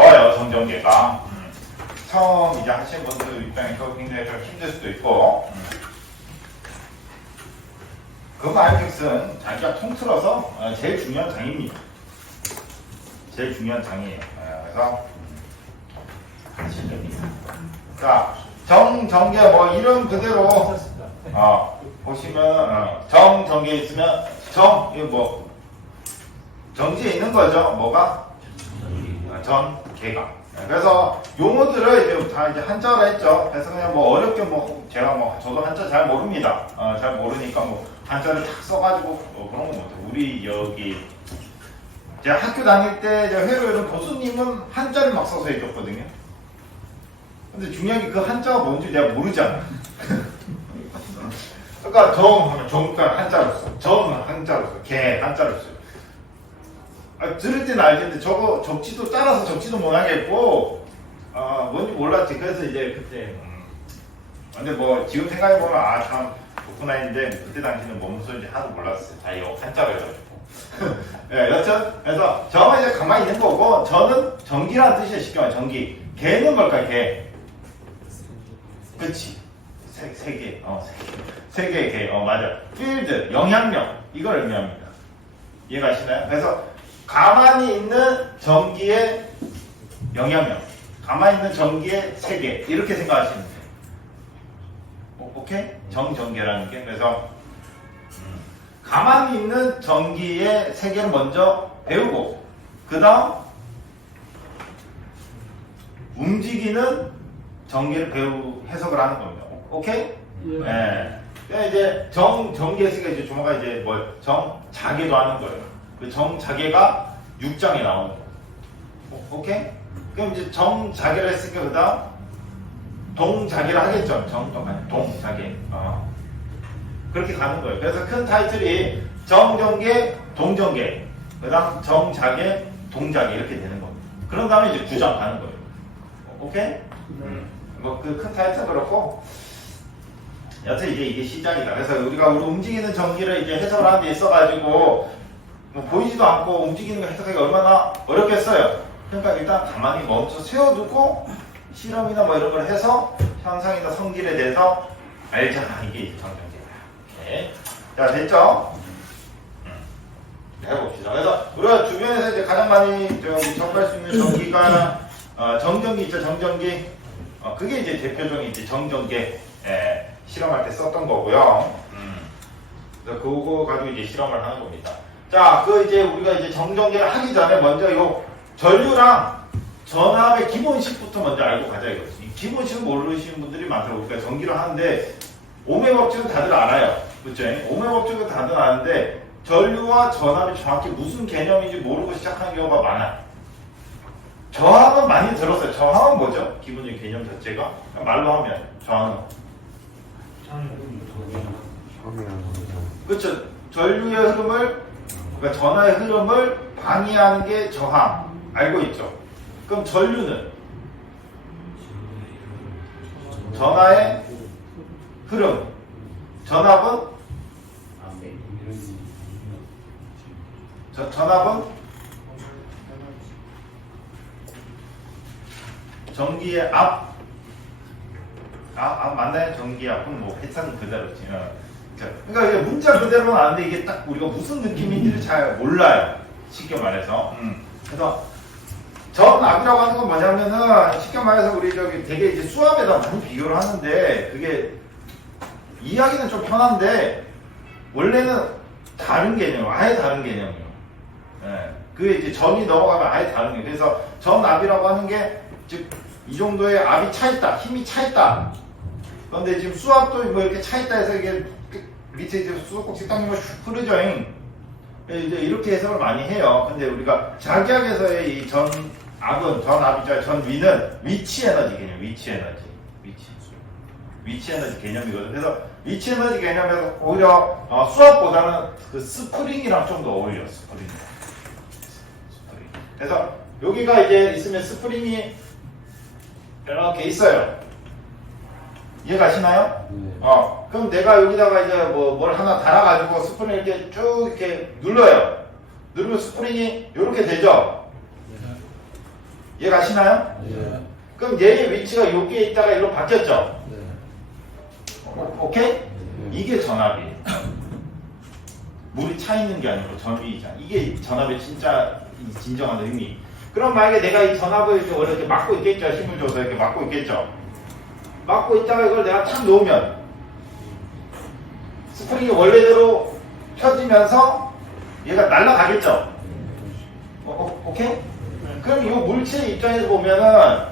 좋아요, 정전계가. 처음 이제 하시는 분들 입장에서 굉장히 좀 힘들 수도 있고. 그 마이틱스는 자기가 통틀어서 제일 중요한 장입니다. 제일 중요한 장이에요. 그래서 하시면 됩니다. 자, 정전계 뭐 이름 그대로 보시면 정전계 있으면 이거 뭐 정지에 있는 거죠. 뭐가? 전개가. 그래서 용어들을 이제 다 이제 한자로 했죠. 그래서 그냥 뭐 어렵게 뭐 제가 뭐 저도 한자 잘 모릅니다. 잘 모르니까 뭐 한자를 탁 써가지고 그런 거 못해요. 우리 여기 제가 학교 다닐 때 회로에는 교수님은 한자를 막 써서 해줬거든요. 근데 중요한 게 그 한자가 뭔지 내가 모르잖아. 그러니까 정 하면 정가 한자로 써. 정 한자로 써. 개 한자로 써. 들을 때는 알겠는데 저거 적지도 따라서 적지도 못하겠고 뭔지 몰랐지. 그래서 이제 그때 근데 뭐 지금 생각해보면 참 좋구나 했는데 그때 당시는 뭔 소리인지 하나도 몰랐어요. 다 이거 한자로 해가지고. 네, 여튼 그래서 정은 이제 가만히 있는 거고 저는 전기라는 뜻이에요. 쉽게 말해 전기. 개는 뭘까요? 개. 그치. 세계. 세계의 개. 맞아. 필드. 영향력. 이걸 의미합니다. 이해가시나요? 그래서 가만히 있는 전기의 영향력, 가만히 있는 전기의 세계 이렇게 생각하시면 돼요. 오케이? 정전계라는 게 그래서 가만히 있는 전기의 세계를 먼저 배우고 그 다음 움직이는 전기를 해석을 하는 겁니다. 오케이? 네. 이제 전기의 세계 이제 조만간 이제 정자계도 하는 거예요. 그 정자계가 6장에 나오는 거. 오케이? 그럼 이제 정자계를 했으니까 그 다음 동자계를 하겠죠. 동자계. 그렇게 가는 거예요. 그래서 큰 타이틀이 정전계, 동전계, 그 다음 정자계, 동자계 이렇게 되는 겁니다. 그런 다음에 이제 9장 가는 거예요. 오케이? 뭐 그 큰 타이틀 그렇고 여튼 이제 이게 시작이다. 그래서 우리 움직이는 전기를 이제 해석을 하는 데 있어가지고 뭐 보이지도 않고 움직이는 거 해석하기가 얼마나 어렵겠어요. 그러니까 일단 가만히 멈춰 세워두고 실험이나 뭐 이런 걸 해서 현상이나 성질에 대해서 알자. 이게 정전계다. 오케이. 자, 됐죠? 해봅시다. 그래서 우리가 주변에서 이제 가장 많이 접할 수 있는 전기가 정전기 있죠. 정전기. 그게 이제 대표적인 이제 정전계 실험할 때 썼던 거고요. 그래서 그거 가지고 이제 실험을 하는 겁니다. 자, 이제 우리가 이제 정전계를 하기 전에 먼저 요 전류랑 전압의 기본식부터 먼저 알고 가자 이거지. 이 기본식은 모르시는 분들이 많더라고요. 그러니까 전기를 하는데 오음의 법칙은 다들 알아요. 그렇죠? 오음의 법칙은 다들 아는데 전류와 전압이 정확히 무슨 개념인지 모르고 시작하는 경우가 많아요. 저항은 많이 들었어요. 저항은 뭐죠? 기본적인 개념 자체가 말로 하면 저항은 그렇죠. 전류의 흐름을 그러니까 전하의 흐름을 방해하는 게 저항. 알고 있죠? 그럼 전류는 전하의 흐름. 전압은? 전압은? 전기의 앞. 맞나요? 전기의 앞은 뭐 해상 그대로지. 그러니까 이게 문자 그대로는 아는데 이게 딱 우리가 무슨 느낌인지를 잘 몰라요. 쉽게 말해서. 그래서 전압이라고 하는 건 뭐냐면은 쉽게 말해서 우리 되게 이제 수압에다 많이 비교를 하는데 그게 이해하기는 좀 편한데 원래는 다른 개념, 아예 다른 개념이에요. 그게 이제 전이 넘어가면 아예 다른 개념. 그래서 전압이라고 하는 게 즉 이 정도의 압이 차 있다, 힘이 차 있다. 그런데 지금 수압도 뭐 이렇게 차 있다 해서 이게 밑에 이제 수도꼭지 당기면 슉 흐르죠. 이제 이렇게 해석을 많이 해요. 근데 우리가 작약에서의 이 전압이죠. 전위는 위치 에너지 개념, 위치 에너지 개념이거든요. 그래서 위치 에너지 개념에서 오히려 수압보다는 그 스프링이랑 좀 더 어울려. 스프링. 그래서 여기가 이제 있으면 스프링이 이렇게 있어요. 이해가시나요? 그럼 내가 여기다가 이제 뭘 하나 달아가지고 스프링을 이렇게 쭉 이렇게 눌러요. 누르면 스프링이 이렇게 되죠? 이해가시나요? 네. 그럼 얘의 위치가 여기에 있다가 이리로 바뀌었죠? 네. 오케이? 이게 전압이에요. 물이 차 있는 게 아니고 전위이잖아. 이게 전압의 진짜 진정한 의미. 그럼 만약에 내가 이 전압을 이렇게 원래 이렇게 막고 있겠죠. 힘을 줘서 이렇게 막고 있겠죠. 막고 있다가 이걸 내가 탁 놓으면 스프링이 원래대로 펴지면서 얘가 날아가겠죠. 오케이? 그럼 이 물체의 입장에서 보면은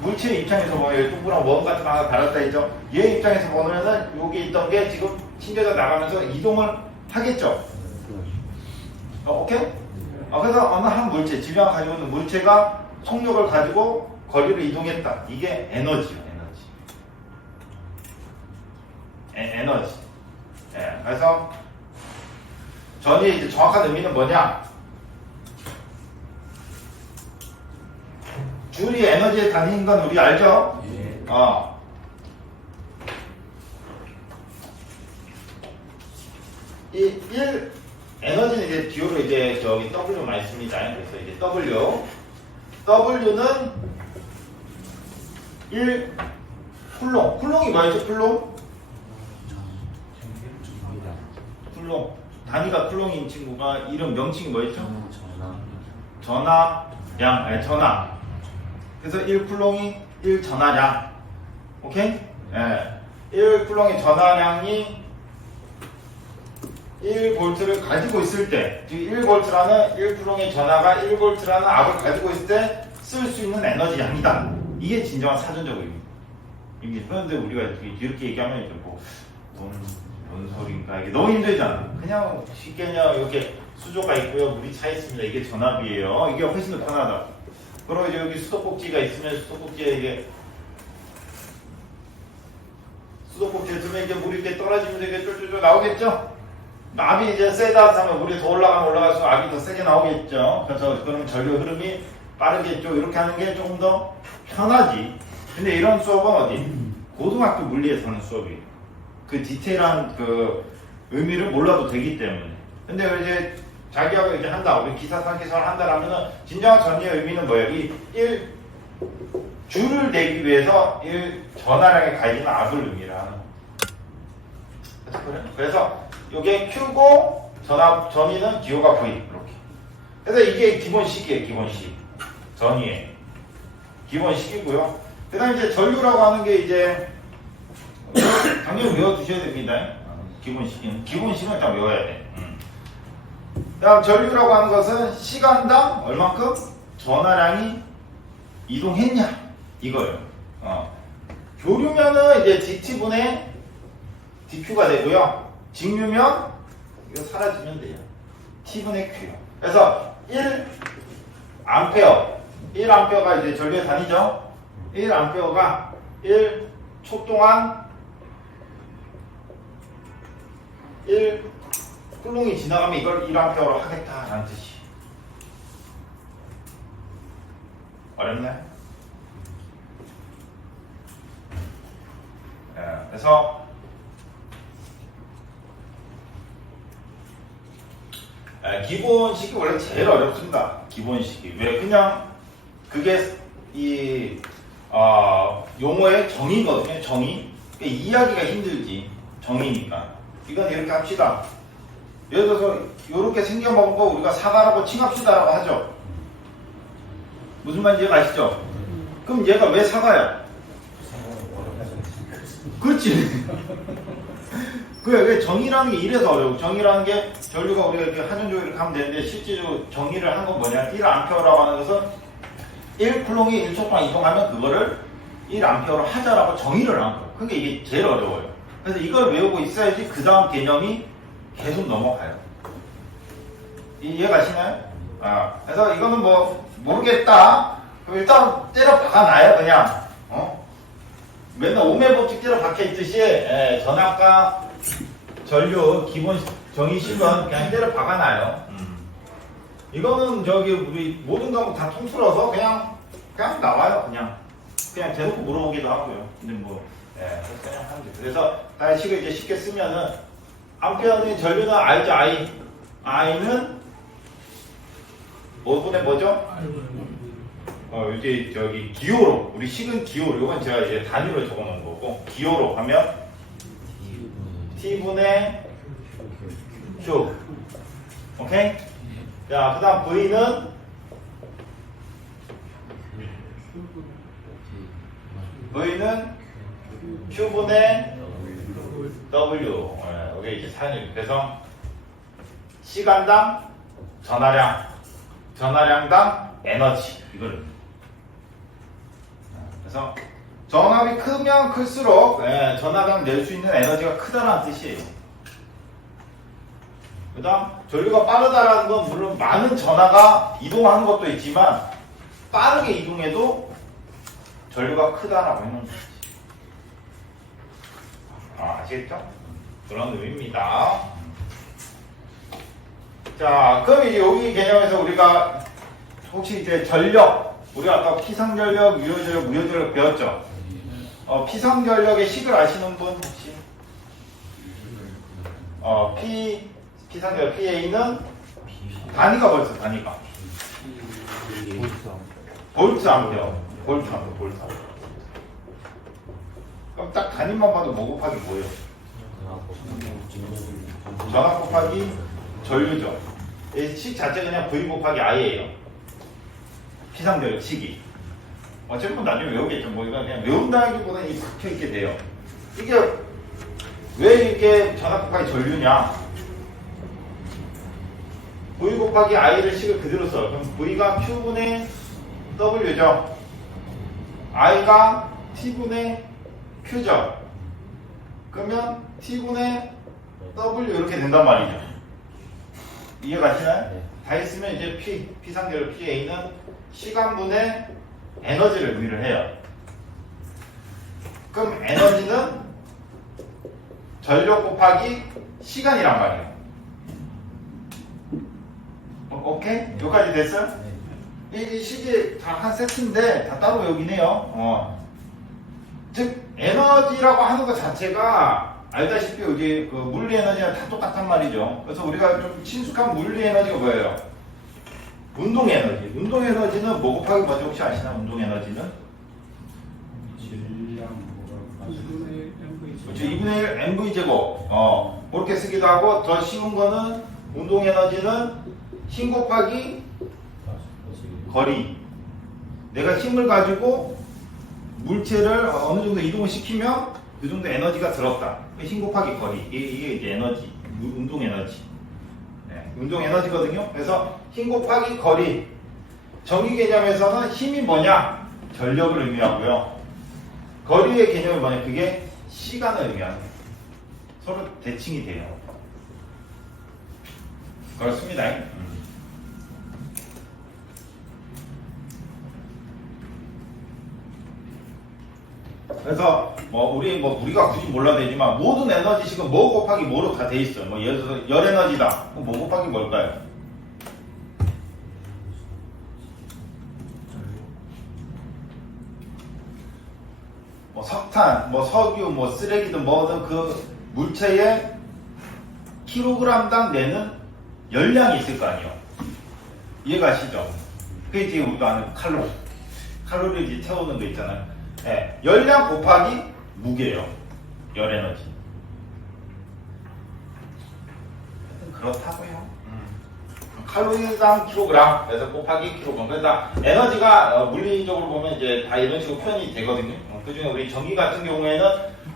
물체의 입장에서 보면 동그란 원 같은 거 하나 달았다 했죠. 얘 입장에서 보면은 여기 있던 게 지금 튕겨져 나가면서 이동을 하겠죠. 오케이? 그래서 어느 한 물체, 질량을 가지고 있는 물체가 속력을 가지고 거리를 이동했다. 이게 에너지요, 에너지. 에너지. 예, 그래서 전이 이제 정확한 의미는 뭐냐? 줄이 에너지의 단위인 건 우리 알죠? 예. 이 1 에너지는 이제 기호로 이제 저기 W 많이 씁니다. 그래서 이제 W는 1 쿨롱. 쿨롱이 뭐였죠? 쿨롱? 단위가 쿨롱인 친구가 이름 명칭이 뭐였죠? 전하량. 전하. 그래서 1쿨롱이 1전하량. 오케이? 예. 1쿨롱의 전하량이 1볼트를 가지고 있을 때, 즉 1볼트라는 1쿨롱의 전하가 1볼트라는 압을 가지고 있을 때 쓸 수 있는 에너지 양이다. 이게 진정한 사전적 의미입니다. 그런데 우리가 이렇게 얘기하면 이제 뭔 소린가 이게 너무 힘들잖아. 그냥 쉽게 그냥 이렇게 수조가 있고요, 물이 차 있습니다. 이게 전압이에요. 이게 훨씬 더 편하다. 그리고 이제 여기 수도꼭지가 있으면 수도꼭지에 이게 수도꼭지에 두면 이제 물이 이렇게 떨어지면서 이게 쫄쫄쫄 나오겠죠? 압이 이제 세다 하면 물이 더 올라갈수록 압이 더 세게 나오겠죠. 그래서 그러면 전류 흐름이 빠르겠죠. 이렇게 하는 게 조금 더 편하지. 근데 이런 수업은 어디? 고등학교 물리에서 하는 수업이에요. 그 디테일한 그 의미를 몰라도 되기 때문에. 근데 이제 자기가 이제 한다. 우리 기사상 기사를 한다라면은 진정한 전위의 의미는 뭐예요? 이 1 줄을 내기 위해서 1 전하량에 가지는 압을 의미를 하는 거예요. 그래서 이게 Q고 전위는 기호가 V 이렇게. 그래서 이게 기본식이에요. 기본식. 전위의 기본식이고요. 그 다음에 이제 전류라고 하는 게 이제 당연히 외워두셔야 됩니다. 기본식은 다 외워야 돼. 다음 전류라고 하는 것은 시간당 얼만큼 전하량이 이동했냐 이거예요. 교류면은 이제 dt분의 dq가 되고요. 직류면 이거 사라지면 돼요. t분의 q요. 그래서 1A가 이제 전류의 단위죠. 1A가 1초 동안 1쿨롱이 지나가면 이걸 1A로 하겠다라는 뜻이. 어렵나요? 네, 그래서 기본식이 원래 제일 어렵습니다. 기본식이. 왜? 그냥 그게 이 용어의 정의거든요. 정의. 이해하기가 힘들지. 정의니까. 이건 이렇게 합시다. 예를 들어서 이렇게 생겨먹은 거 우리가 사과라고 칭합시다라고 하죠. 무슨 말인지 아시죠? 그럼 얘가 왜 사과야? 그렇지. 왜 정의라는 게 이래서 어려워. 정의라는 게 전류가 우리가 이렇게 한전조 이렇게 하면 되는데 실제로 정의를 한 건 뭐냐? 1A라고 하는 것은 1쿨롱이 1초 동안 이동하면 그거를 1A로 하자라고 정의를 한 거예요. 그러니까 이게 제일 어려워요. 그래서 이걸 외우고 있어야지 그 다음 개념이 계속 넘어가요. 이해가시나요? 그래서 이거는 뭐 모르겠다. 그럼 일단 때려 박아놔요 그냥. 맨날 오매 법칙 때려 박혀 있듯이 전압과 전류 기본 정의식은 그냥 때려 박아놔요. 이거는 저기 우리 모든 과목 다 통틀어서 그냥 나와요. 그냥 대놓고 물어보기도 하고요. 근데 뭐 그냥 하면 돼요. 그래서 다식을 이제 쉽게 쓰면은 암페어는 전류는 I죠. I는 5분의 뭐죠? 이제 저기 기호로 우리 식은 기호로 이건 제가 이제 단위로 적어놓은 거고 기호로 하면 t분의 q. 오케이? 자, 그다음 v는 q분의 w. 이게 이제 사연이 그래서 시간당 전하량당 에너지 이걸. 그래서 전압이 크면 클수록 전하당 낼 수 있는 에너지가 크다는 뜻이에요. 그 다음 전류가 빠르다라는 건 물론 많은 전하가 이동하는 것도 있지만 빠르게 이동해도 전류가 크다라고 해놓은 거지. 아시겠죠? 그런 의미입니다. 자, 그럼 이제 여기 개념에서 우리가 혹시 이제 전력, 우리가 아까 피상전력, 유효전력, 무효전력 배웠죠? 피상전력의 식을 아시는 분 혹시? 피상전력 PA는 단위가 벌써 단위가 볼트 암페어. 그럼 딱 단위만 봐도 뭐 곱하기 뭐예요? 전압 곱하기 전류죠. 이 식 자체가 그냥 V 곱하기 I예요. 피상전력 식이. 어차피 나중에 외우겠죠. 뭐 이거 그냥 외운다기보다는 이 박혀 있게 돼요. 이게 왜 이렇게 전압 곱하기 전류냐? V 곱하기 I를 식을 그대로 써요. 그럼 V가 Q분의 W죠. I가 T분의 Q죠. 그러면 T분의 W 이렇게 된단 말이죠. 이해가시나요? 다 했으면 이제 피상전력 PA는 시간분의 에너지를 의미를 해요. 그럼 에너지는 전력 곱하기 시간이란 말이에요. 오케이? 여기까지 됐어요? 이 식이 다 한 세트인데 다 따로 외우기네요. 즉 에너지라고 하는 것 자체가 알다시피 여기 그 물리 에너지랑 다 똑같단 말이죠. 그래서 우리가 좀 친숙한 물리 에너지가 뭐예요? 운동 에너지. 운동 에너지는 뭐 곱하기 뭐지 혹시 아시나? 운동 에너지는? 그렇죠. 2분의 1 mv 제곱. 그렇게 쓰기도 하고 더 쉬운 거는 운동 에너지는 힘 곱하기 거리. 내가 힘을 가지고 물체를 어느 정도 이동을 시키면 그 정도 에너지가 들었다. 힘 곱하기 거리. 이게 이제 에너지. 운동 에너지. 운동 에너지거든요. 그래서 힘 곱하기 거리. 전기 개념에서는 힘이 뭐냐? 전력을 의미하고요. 거리의 개념이 뭐냐? 그게 시간을 의미하는 거예요. 서로 대칭이 돼요. 그렇습니다. 그래서 우리가 굳이 몰라도 되지만 모든 에너지식은 뭐 곱하기 뭐로 다 돼 있어요. 뭐 예를 들어서 열 에너지다. 그럼 뭐 곱하기 뭘까요? 뭐 석탄, 뭐 석유, 뭐 쓰레기든 뭐든 그 물체의 킬로그램당 내는 열량이 있을 거 아니에요. 이해가시죠? 그게 지금 우리가 아는 칼로리 이제 태우는 거 있잖아요. 열량 곱하기 무게요. 열 에너지. 그렇다고요. 칼로리당 킬로그램, 그래서 곱하기 킬로그램. 그래서 에너지가 물리적으로 보면 이제 다 이런 식으로 표현이 되거든요. 그 중에 우리 전기 같은 경우에는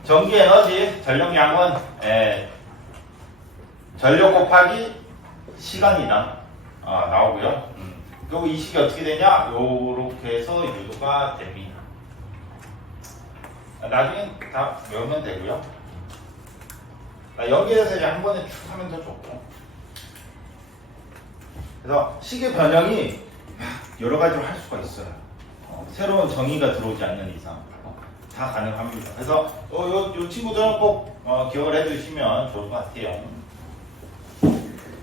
전기 에너지 전력량은 전력 곱하기 시간이당 나오고요. 그리고 이 식이 어떻게 되냐? 요렇게 해서 유도가 됩니다. 나중에 다 외우면 되고요. 여기에서 이제 한 번에 쭉 하면 더 좋고. 그래서 식의 변형이 여러 가지로 할 수가 있어요. 새로운 정의가 들어오지 않는 이상 다 가능합니다. 그래서 요 친구들은 꼭 기억을 해두시면 좋을 것 같아요.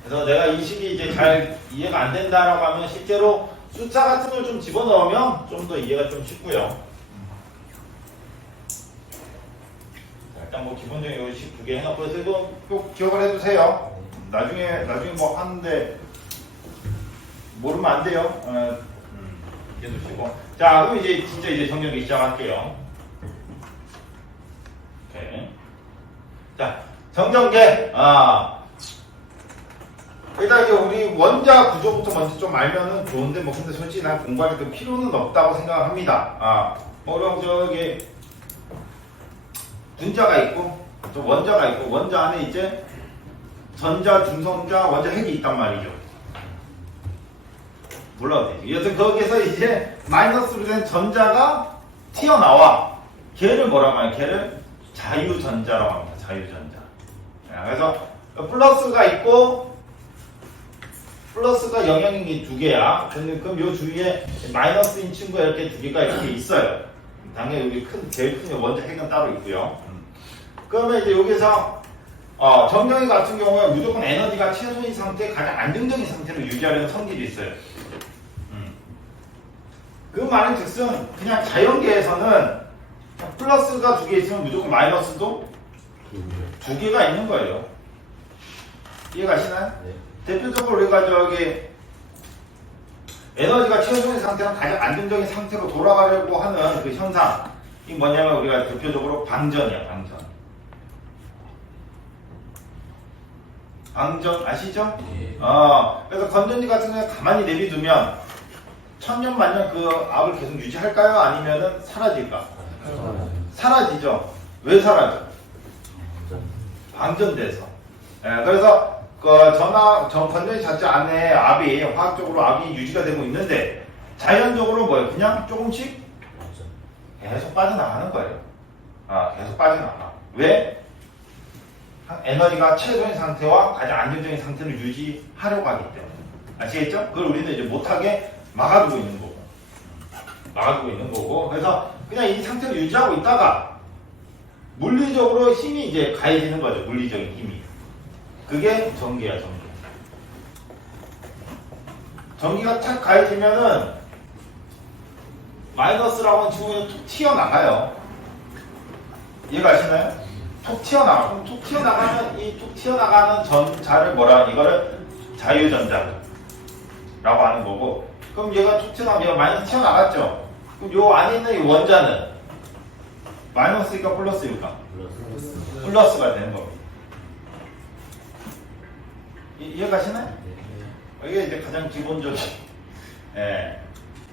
그래서 내가 이 식이 이제 잘 이해가 안 된다라고 하면 실제로 숫자 같은 걸 좀 집어넣으면 좀 더 이해가 좀 쉽고요. 일단 뭐 기본적인 요식 2개 해놓고 그래서 이거 꼭 기억을 해두세요. 나중에 뭐 하는데 모르면 안 돼요. 해두시고. 자, 그럼 이제 진짜 이제 정전기 시작할게요. 오케이. 자, 정전기. 일단 이제 우리 원자 구조부터 먼저 좀 알면은 좋은데, 뭐 근데 솔직히 난 공부할 때 필요는 없다고 생각합니다. 그럼 저기 분자가 있고, 또 원자가 있고, 원자 안에 이제 전자, 중성자, 원자 핵이 있단 말이죠. 몰라도 되지. 여튼 거기서 이제 마이너스로 된 전자가 튀어나와. 걔를 뭐라고 하냐? 걔를 자유전자라고 합니다. 자유전자. 그래서 플러스가 있고, 플러스가 영향력이 두 개야. 그럼 요 주위에 마이너스인 친구가 이렇게 두 개가 이렇게 있어요. 당연히 여기 제일 큰 원자 핵은 따로 있고요. 그러면 이제 여기서 정전기 같은 경우에 무조건 에너지가 최소인 상태, 가장 안정적인 상태를 유지하려는 성질이 있어요. 그 말은 즉슨 그냥 자연계에서는 플러스가 두 개 있으면 무조건 마이너스도 두 개가 있는 거예요. 이해가시나요? 네. 대표적으로 우리가 저기 에너지가 최소인 상태는 가장 안정적인 상태로 돌아가려고 하는 그 현상이 뭐냐면 우리가 대표적으로 방전이야. 방전 아시죠? 네. 그래서 건전지 같은 경우에 가만히 내비두면 천년 만년 그 압을 계속 유지할까요? 아니면은 사라질까? 사라지죠. 왜 사라져? 방전돼서. 그래서 그 건전지 자체 안에 압이 화학적으로 압이 유지가 되고 있는데 자연적으로 뭐예요? 그냥 조금씩 계속 빠져나가는 거예요. 계속 빠져나가. 왜? 에너지가 최소인 상태와 가장 안정적인 상태를 유지하려고 하기 때문에. 아시겠죠? 그걸 우리는 이제 못하게 막아두고 있는 거고. 그래서 그냥 이 상태를 유지하고 있다가 물리적으로 힘이 이제 가해지는 거죠. 물리적인 힘이. 그게 전기야, 전기. 전기가 탁 가해지면은 마이너스라고 하는 친구는 툭 튀어나가요. 이해가 가시나요? 툭 튀어나가. 그럼 툭 튀어나가는 이 툭 튀어나가는 전자를 이거를 자유전자라고 하는 거고. 그럼 얘가 툭 튀어나가면 얘가 마이너스 튀어나갔죠. 그럼 요 안에 있는 이 원자는 마이너스일까 플러스일까? 플러스가 되는 겁니다. 이해가시나요? 이게 이제 가장 기본적인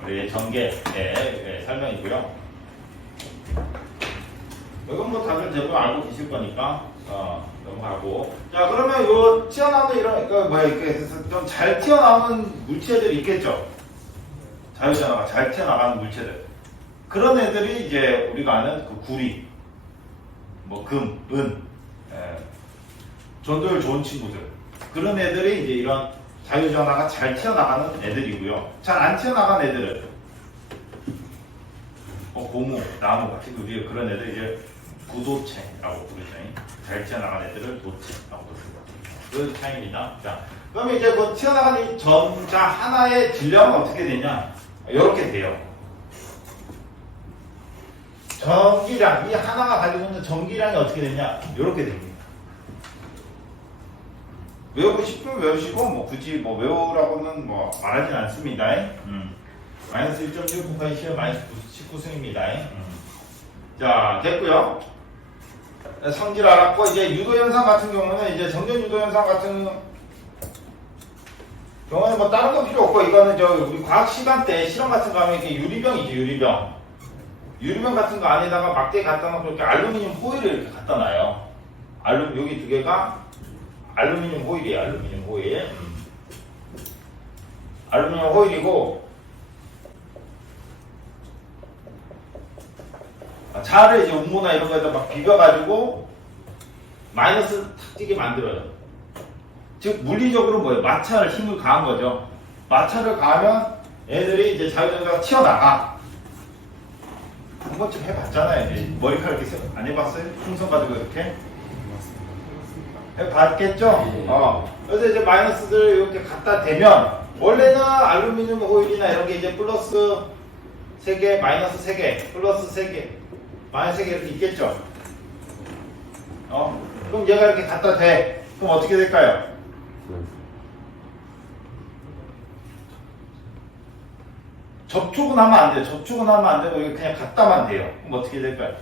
우리 전개의 설명이고요. 이건 뭐 다들 대부분 알고 계실 거니까 넘어가고. 자, 그러면 요 튀어나오는 이런 이렇게 좀 잘 튀어나오는 물체들이 있겠죠. 자유전화가 잘 튀어나가는 물체들. 그런 애들이 이제 우리가 아는 그 구리, 뭐 금, 은, 전도율 좋은 친구들. 그런 애들이 이제 이런 자유전화가 잘 튀어나가는 애들이고요. 잘 안 튀어나간 애들은 고무, 나무 같은 우리 그런 애들 이제 부도체라고 부르죠. 잘 튀어나간 애들을 도체라고 부릅니다. 그 차이입니다. 자, 그러면 이제 그 튀어나간 이 전자 하나의 질량은 어떻게 되냐? 이렇게 돼요. 전기량, 이 하나가 가지고 있는 전기량이 어떻게 되냐? 이렇게 됩니다. 외우고 싶으면 외우시고, 뭐 굳이 뭐 외우라고는 뭐 말하진 않습니다. 마이너스 1.6 곱하기 10 마이너스 19승입니다. 자, 됐고요. 성질 알았고, 이제 유도현상 같은 경우는 이제 정전 유도현상 같은 경우는 뭐 다른 거 필요 없고, 이거는 우리 과학 시간 때 실험 같은 거 하면 이렇게 유리병이죠, 유리병. 유리병 같은 거 안에다가 막대기 갖다 놓고 이렇게 알루미늄 호일을 이렇게 갖다 놔요. 여기 두 개가 알루미늄 호일이에요, 알루미늄 호일. 알루미늄 호일이고, 자를 이제 음모나 이런 거에다 막 비벼가지고 마이너스 탁 띄게 만들어요. 즉 물리적으로 뭐예요? 마찰 힘을 가한 거죠. 마찰을 가하면 애들이 이제 자유전자가 튀어나가. 한 번쯤 해봤잖아요. 이제 머리카락 이렇게 안 해봤어요? 풍선 가지고 이렇게 해봤겠죠? 그래서 이제 마이너스들 이렇게 갖다 대면 원래는 알루미늄 호일이나 이런 게 이제 플러스 3개, 마이너스 3개, 플러스 3개, 마이너스 3개 이렇게 있겠죠? 그럼 얘가 이렇게 갖다 대. 그럼 어떻게 될까요? 접촉은 하면 안 돼요. 접촉은 하면 안 되고 이거 그냥 갖다만 돼요. 그럼 어떻게 될까요?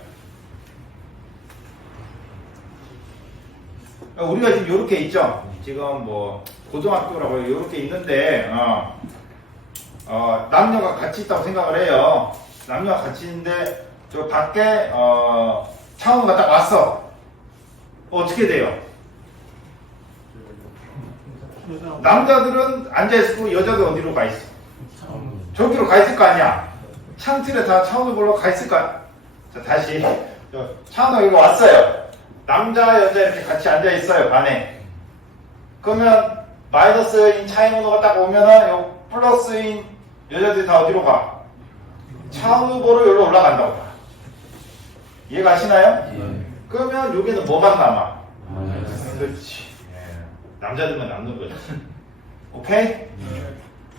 우리가 지금 이렇게 있죠. 지금 뭐 고등학교라고 이렇게 있는데 남녀가 같이 있다고 생각을 해요. 남녀가 같이 있는데 저 밖에 차원 갔다 왔어. 어떻게 돼요? 남자들은 앉아있고 여자들 어디로 가 있어? 저기로 가 있을 거 아니야. 창틀에 다 차원을 보러 가 있을까? 자, 다시 차원을 여기 왔어요. 남자 여자 이렇게 같이 앉아있어요. 반에. 그러면 마이너스인 차이 문호가 딱 오면은 요 플러스인 여자들이 다 어디로 가? 차원 후보로 여기로 올라간다고 봐. 이해가시나요? 그러면 여기는 뭐만 남아? 그렇지. 남자들만 남는 거지. 오케이?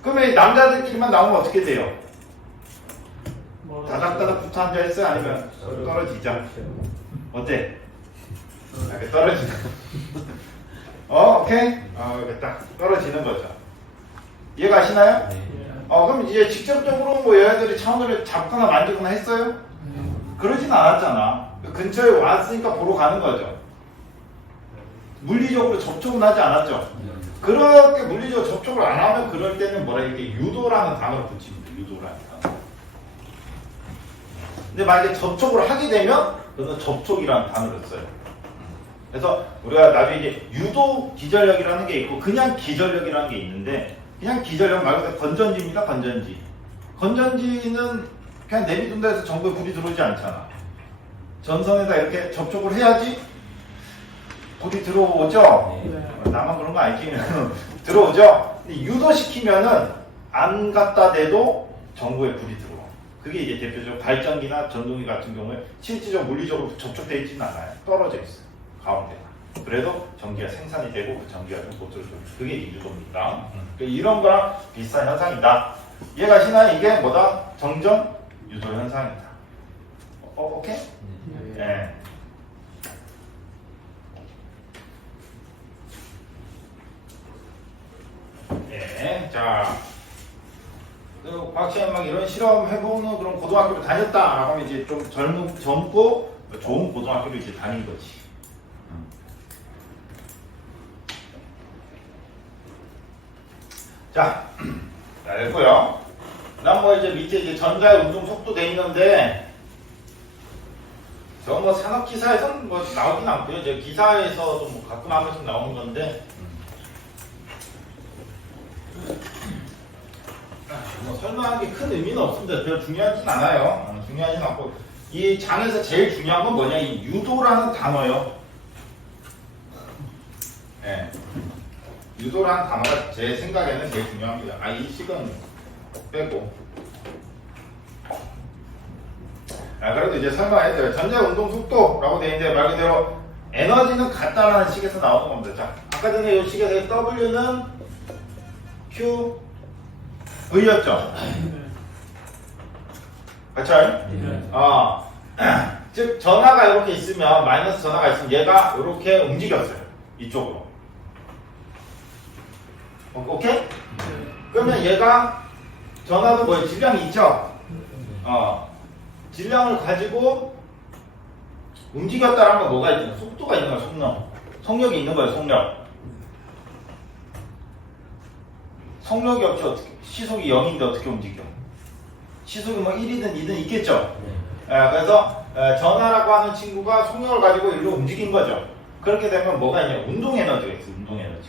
그러면 남자들끼리만 나오면 어떻게 돼요? 다닥다닥 붙어 앉아있어요? 아니면 떨어지자? 어때? 이렇게 떨어지는 오케이? 이렇게 딱 떨어지는 거죠. 이해가시나요? 그럼 이제 직접적으로 뭐 얘네들이 차원을 잡거나 만지거나 했어요? 그러진 않았잖아. 근처에 왔으니까 보러 가는 거죠. 물리적으로 접촉은 하지 않았죠. 그렇게 물리적으로 접촉을 안 하면 그럴 때는 뭐라 이렇게 유도라는 단어를 붙입니다. 유도라는 단어. 근데 만약에 접촉을 하게 되면 그것은 접촉이라는 단어를 써요. 그래서 우리가 나중에 이제 유도 기전력이라는 게 있고 그냥 기전력이라는 게 있는데 그냥 기전력 말고 건전지입니다. 건전지. 건전지는 그냥 내비둔다 해서 전구에 불이 들어오지 않잖아. 전선에다 이렇게 접촉을 해야지 불이 들어오죠? 네. 나만 그런 거 아니지? 들어오죠? 근데 유도시키면은 안 갖다 대도 전구에 불이 들어와. 그게 이제 대표적으로 발전기나 전동기 같은 경우에 실질적으로 물리적으로 접촉되어 있지는 않아요. 떨어져 있어요. 가운데가. 그래도 전기가 생산이 되고 그 전기가 좀 못 들어줘요. 그게 유도입니다. 이런 거랑 비슷한 현상이다. 이해가시나요? 이게 뭐다? 정전 유도 현상이다. 오케이? 네. 네, 자, 과학시험 막 이런 실험 해보는 그런 고등학교를 다녔다라고 하면 이제 좀 젊고 좋은 고등학교를 이제 다닌 거지. 자, 알고요. 난 뭐 이제 밑에 이제 전자의 운동 속도 돼 있는데, 저 뭐 산업 기사에서는 뭐 나오긴 않고요. 저 기사에서도 뭐 가끔 한 번씩 나오는 건데. 뭐 설명하는 게 큰 의미는 없습니다. 별로 중요하진 않아요. 중요하진 않고 이 장에서 제일 중요한 건 뭐냐? 이 유도라는 단어요. 네. 유도라는 단어가 제 생각에는 제일 중요합니다. 이 식은 빼고. 그래도 이제 설명해야 돼요. 전자 운동 속도라고 되어 있는데 말 그대로 에너지는 같다라는 식에서 나오는 겁니다. 자, 아까 전에 이 식에서 W는 Q V였죠? 그쵸? 즉 전하가 이렇게 있으면 마이너스 전하가 있으면 얘가 이렇게 움직였어요. 이쪽으로. 오케이? 그러면 얘가 전하도 뭐예요? 질량이 있죠? 질량을 가지고 움직였다라는 건 뭐가 있잖아요? 속도가 있는 거야, 속력. 속력이 있는 거예요, 속력. 속력이 없이 어떻게, 시속이 0인데 어떻게 움직여? 시속이 뭐 1이든 2든 있겠죠? 그래서 전하라고 하는 친구가 속력을 가지고 일로 움직인 거죠. 그렇게 되면 뭐가 있냐? 운동 에너지가 있어요, 운동 에너지.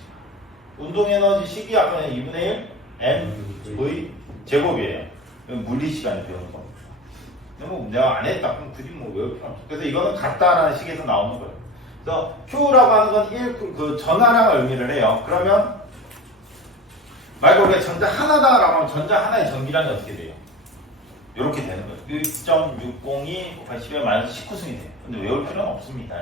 운동 에너지 식이 아까 2분의 1 mv 제곱이에요. 물리 시간에 배우는 겁니다. 뭐 내가 안 했다 그럼 굳이 뭐 외울 필요 없어. 그래서 이거는 같다라는 식에서 나오는 거예요. 그래서 Q라고 하는 건 1, 그 전하량을 의미를 해요. 그러면 말 그대로 전자 하나다라고 하면 전자 하나의 전기량이 어떻게 돼요? 이렇게 되는 거예요. 1.602 곱하기 10의 마이너스 19승이 돼요. 근데 외울 필요는 없습니다.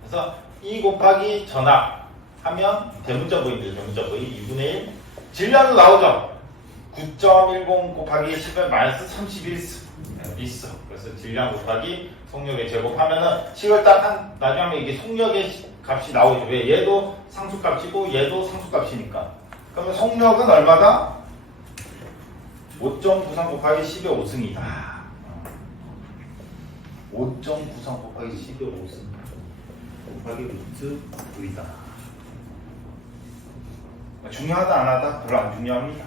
그래서 2 곱하기 전하 하면 대문자 부위인데 대문자 부위 2분의 1 질량도 나오죠. 9.10 곱하기 10의 마이너스 31스 있어. 그래서 질량 곱하기 속력의 제곱하면은 10을 딱 나중에 하면 이게 속력의 값이 나오죠. 왜? 얘도 상수값이고 얘도 상수값이니까. 그러면 속력은 얼마다? 5.93 곱하기 10의 5승이다. 5.93 곱하기 10의 5승 곱하기 루트 9이다. 중요하다 안 하다? 별로 안 중요합니다.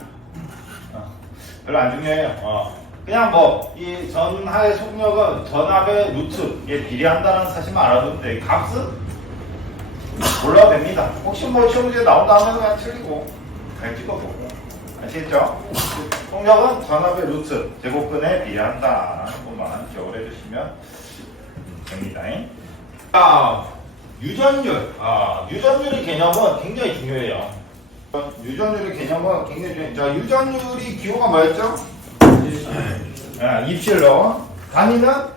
별로 안 중요해요. 그냥 뭐 이 전하의 속력은 전압의 루트에 비례한다는 사실만 알아두면 돼. 값은 몰라도 됩니다. 혹시 뭐 시험 문제 나온다 하면 그냥 틀리고 그냥 찍어보고. 아시겠죠? 속력은 전압의 루트 제곱근에 비례한다. 그것만 기억을 해주시면 됩니다. 자, 유전율. 유전율의 개념은 굉장히 중요해요. 유전율의 개념은 굉장히 중요해요. 자, 유전율이 기호가 뭐였죠? 입실로. 단위는